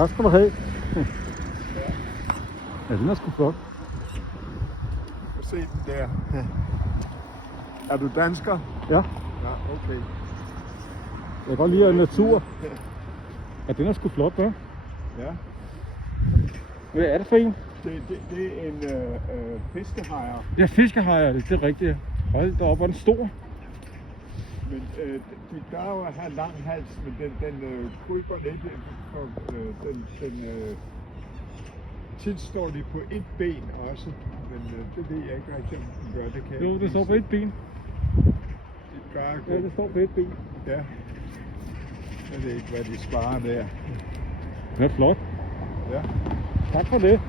Tak skal du have. Ja, den er sgu flot. Se den der. Er du dansker? Ja, Ja, okay. jeg kan godt lide at natur. Ja, den er sgu flot, hva'? Ja. Hvad er det for en? Det er en fiskehajer. Ja, fiskehajer, det er rigtigt. Hold da op, hvor er den stor. Men de plejer jo at have lang hals, men den kryber lidt. Tit står de på et ben også, men det ved jeg ikke rigtig, om den gør. Det kan Jo, det står på et ben. Det gør Ja, det står på et ben. Ja. Jeg ved ikke, hvad de sparer der. Den er flot. Ja. Tak for det.